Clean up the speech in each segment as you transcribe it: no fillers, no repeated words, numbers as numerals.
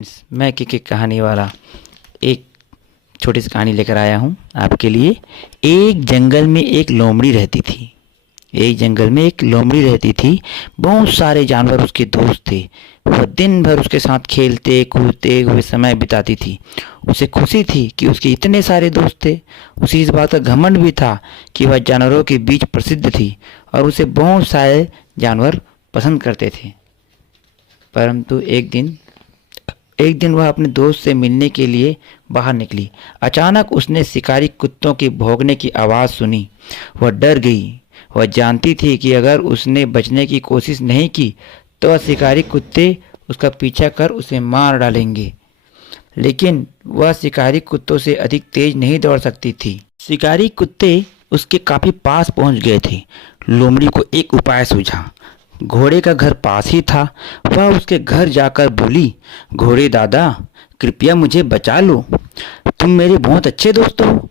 मैं के कहानी वाला एक छोटी सी कहानी लेकर आया हूँ आपके लिए। एक जंगल में एक लोमड़ी रहती थी। एक जंगल में एक लोमड़ी रहती थी। बहुत सारे जानवर उसके दोस्त थे। वह दिन भर उसके साथ खेलते कूदते हुए समय बिताती थी। उसे खुशी थी कि उसके इतने सारे दोस्त थे। उसे इस बात का घमंड भी था कि वह जानवरों के बीच प्रसिद्ध थी और उसे बहुत सारे जानवर पसंद करते थे। परंतु एक दिन वह अपने दोस्त से मिलने के लिए बाहर निकली। अचानक उसने शिकारी कुत्तों के भौंकने की आवाज़ सुनी। वह डर गई। वह जानती थी कि अगर उसने बचने की कोशिश नहीं की तो वह शिकारी कुत्ते उसका पीछा कर उसे मार डालेंगे। लेकिन वह शिकारी कुत्तों से अधिक तेज नहीं दौड़ सकती थी। शिकारी कुत्ते उसके काफ़ी पास पहुंच गए थे। लोमड़ी को एक उपाय सूझा। घोड़े का घर पास ही था। वह उसके घर जाकर बोली, घोड़े दादा, कृपया मुझे बचा लो। तुम मेरे बहुत अच्छे दोस्त हो।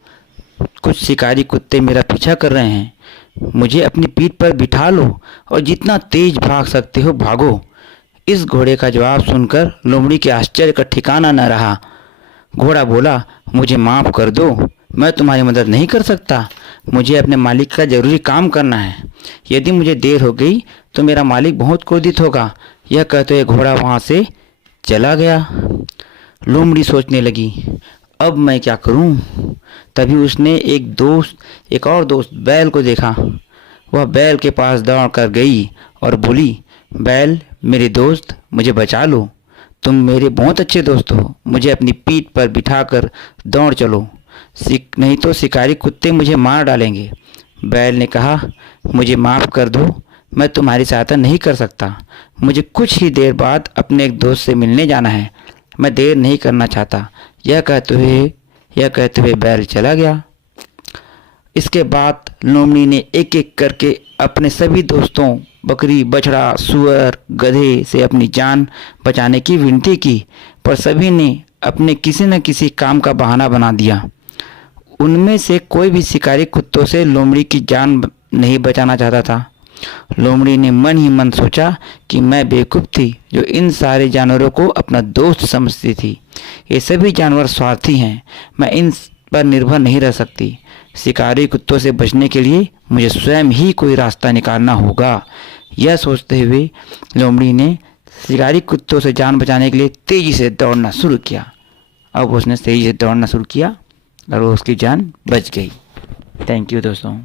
कुछ शिकारी कुत्ते मेरा पीछा कर रहे हैं। मुझे अपनी पीठ पर बिठा लो और जितना तेज भाग सकते हो भागो। इस घोड़े का जवाब सुनकर लोमड़ी के आश्चर्य का ठिकाना न रहा। घोड़ा बोला, मुझे माफ़ कर दो, मैं तुम्हारी मदद नहीं कर सकता। मुझे अपने मालिक का ज़रूरी काम करना है। यदि मुझे देर हो गई तो मेरा मालिक बहुत क्रोधित होगा। यह कहते हुए घोड़ा वहाँ से चला गया। लोमड़ी सोचने लगी, अब मैं क्या करूं? तभी उसने एक और दोस्त बैल को देखा। वह बैल के पास दौड़ कर गई और बोली, बैल मेरे दोस्त, मुझे बचा लो। तुम मेरे बहुत अच्छे दोस्त हो। मुझे अपनी पीठ पर बिठाकर दौड़ चलो, नहीं तो शिकारी कुत्ते मुझे मार डालेंगे। बैल ने कहा, मुझे माफ़ कर दो, मैं तुम्हारी सहायता नहीं कर सकता। मुझे कुछ ही देर बाद अपने एक दोस्त से मिलने जाना है। मैं देर नहीं करना चाहता। यह कहते हुए बैल चला गया। इसके बाद लोमड़ी ने एक एक करके अपने सभी दोस्तों, बकरी, बछड़ा, सूअर, गधे से अपनी जान बचाने की विनती की, पर सभी ने अपने किसी न किसी काम का बहाना बना दिया। उनमें से कोई भी शिकारी कुत्तों से लोमड़ी की जान नहीं बचाना चाहता था। लोमड़ी ने मन ही मन सोचा कि मैं बेवकूफ़ थी जो इन सारे जानवरों को अपना दोस्त समझती थी। ये सभी जानवर स्वार्थी हैं। मैं इन पर निर्भर नहीं रह सकती। शिकारी कुत्तों से बचने के लिए मुझे स्वयं ही कोई रास्ता निकालना होगा। यह सोचते हुए लोमड़ी ने शिकारी कुत्तों से जान बचाने के लिए तेज़ी से दौड़ना शुरू किया। अब उसने तेज़ी से दौड़ना शुरू किया और उसकी जान बच गई। थैंक यू दोस्तों।